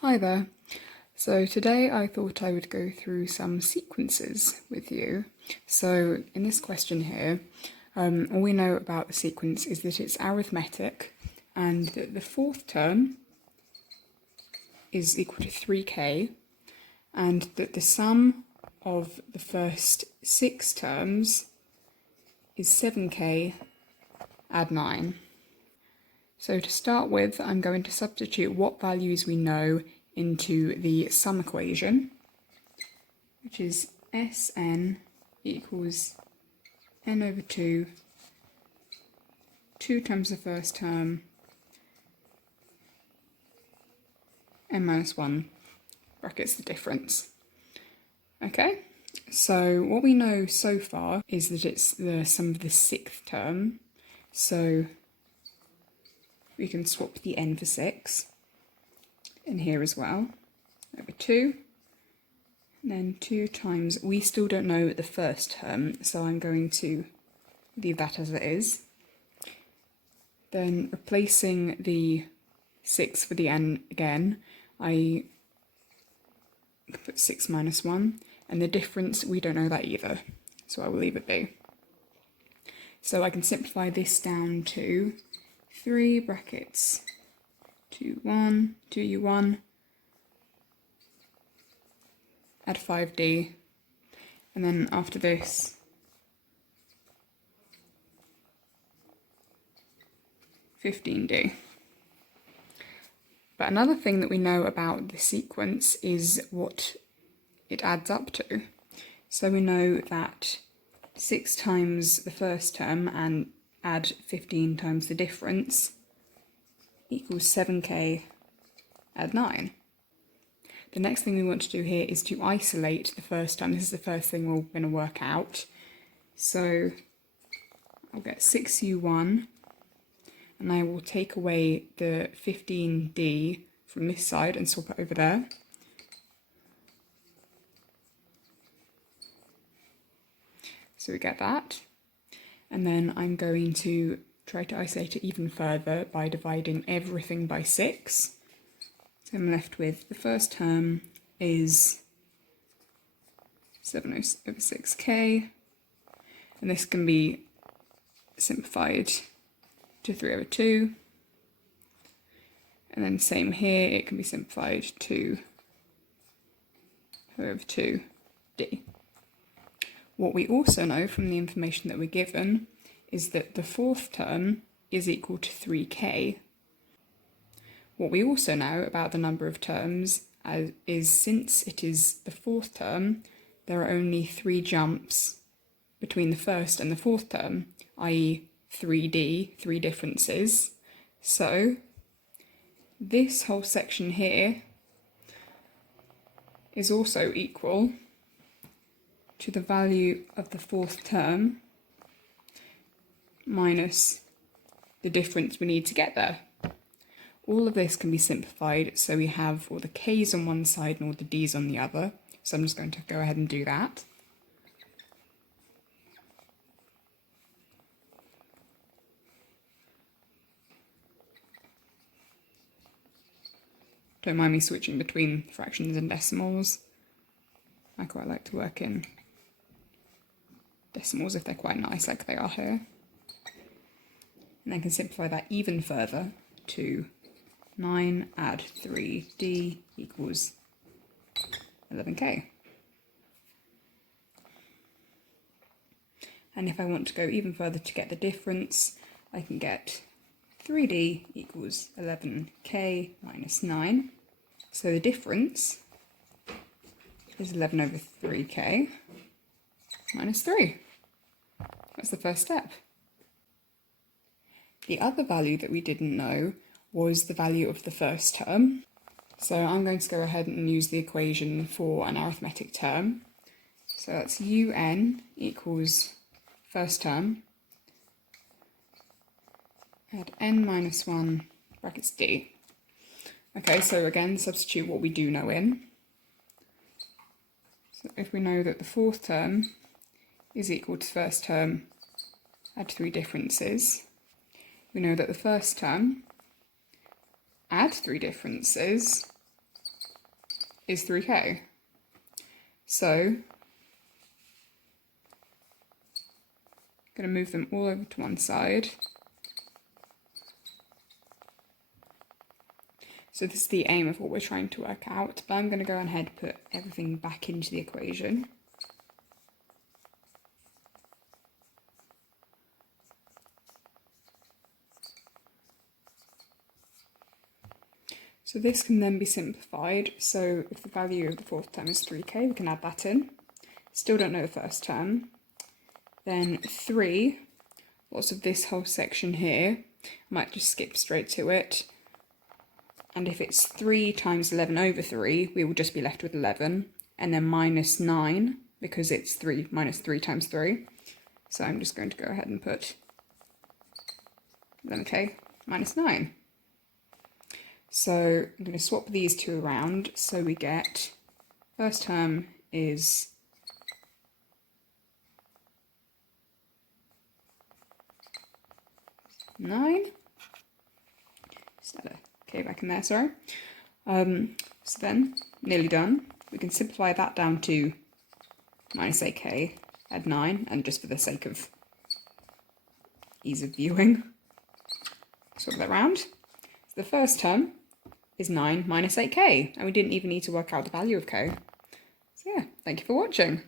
Hi there. So today I thought I would go through some sequences with you. So in this question here, all we know about the sequence is that it's arithmetic and that the fourth term is equal to 3k and that the sum of the first 6 terms is 7k add 9. So to start with, I'm going to substitute what values we know into the sum equation, which is Sn equals n over 2 times the first term, n minus 1, brackets the difference. Okay, so what we know so far is that it's the sum of the 6th term, so we can swap the n for 6 in here as well, over 2, and then 2 times, we still don't know the first term, so I'm going to leave that as it is. Then replacing the 6 for the n again, I put 6 minus 1, and the difference, we don't know that either, so I will leave it be. So I can simplify this down to 3 brackets 2u1, add 5d, and then after this, 15d. But another thing that we know about the sequence is what it adds up to. So we know that 6 times the first term and add 15 times the difference equals 7k add 9. The next thing we want to do here is to isolate the first term. This is the first thing we're going to work out. So I'll get 6u1 and I will take away the 15d from this side and swap it over there. So we get that. And then I'm going to try to isolate it even further by dividing everything by 6. So I'm left with the first term is 7 over 6k, and this can be simplified to 3 over 2, and then same here, it can be simplified to 2 over 2d. What we also know from the information that we're given is that the fourth term is equal to 3k. What we also know about the number of terms is since it is the fourth term, there are only 3 jumps between the first and the fourth term, i.e. 3d, 3 differences. So this whole section here is also equal to the value of the fourth term minus the difference we need to get there. All of this can be simplified, so we have all the k's on one side and all the d's on the other. So I'm just going to go ahead and do that. Don't mind me switching between fractions and decimals. I quite like to work in decimals if they're quite nice, like they are here. And I can simplify that even further to 9 add 3d equals 11k. And if I want to go even further to get the difference, I can get 3d equals 11k minus 9. So the difference is 11 over 3k minus 3. That's the first step. The other value that we didn't know was the value of the first term. So I'm going to go ahead and use the equation for an arithmetic term. So that's un equals first term, add n minus 1 brackets d. Okay, so again, substitute what we do know in. So if we know that the fourth term is equal to first term, add 3 differences. We know that the first term, add 3 differences, is 3k. So I'm going to move them all over to one side. So this is the aim of what we're trying to work out, but I'm going to go ahead and put everything back into the equation. So this can then be simplified. So if the value of the fourth term is 3k, we can add that in. Still don't know the first term. Then 3, lots of this whole section here, I might just skip straight to it. And if it's 3 times 11 over 3, we will just be left with 11. And then minus 9, because it's 3 minus 3 times 3. So I'm just going to go ahead and put 11k minus 9. So I'm going to swap these two around. So we get, first term is 9. Just add a k back in there, sorry. So then, nearly done. We can simplify that down to minus 8k, add 9, and just for the sake of ease of viewing, swap that round. So the first term is 9 minus 8k, and we didn't even need to work out the value of k. So yeah, thank you for watching.